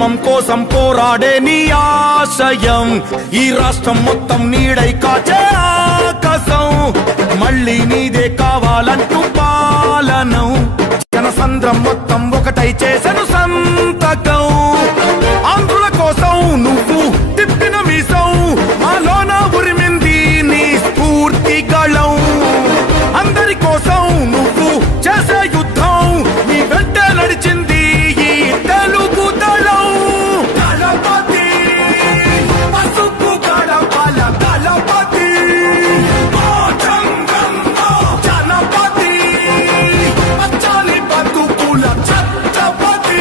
ధర్మం కోసం పోరాడే నీ ఆశయం ఈ రాష్ట్రం మొత్తం నీడై కాచే ఆకాశం మళ్ళీ నీదే కావాలంటూ పాలనం జనసంద్రం మొత్తం ఒకటై చేసెను సంతకం ఆంధ్రుల కోసం నువ్వు తిప్పిన మీసం మాలోన ఉరిమింది నీ స్ఫూర్తి గళం అందరి కోసం నువ్వు చేసే యుద్ధం నీ వెంటే నడిచింది ఈ తెలుగు దళం దళపతి పసుపు గడపల దళపతి జనపతి పచ్చని బతుకుల ఛత్రపతి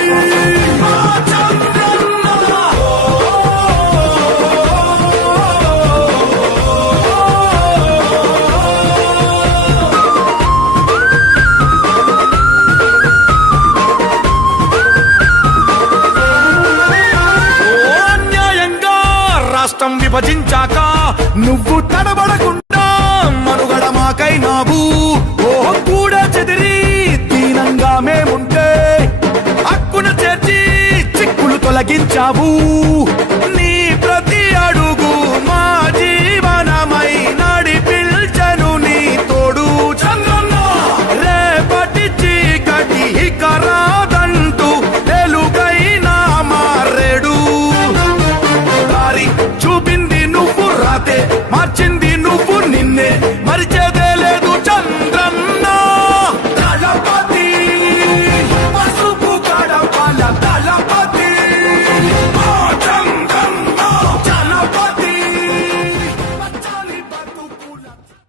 రాష్ట్రం విభజించాక నువ్వు తడబడకుండా మనుగడ మాకైనావు ఓహో కూడా చెదిరి దీనంగా మేముంటే హక్కున చేర్చి చిక్కులు తొలగించావు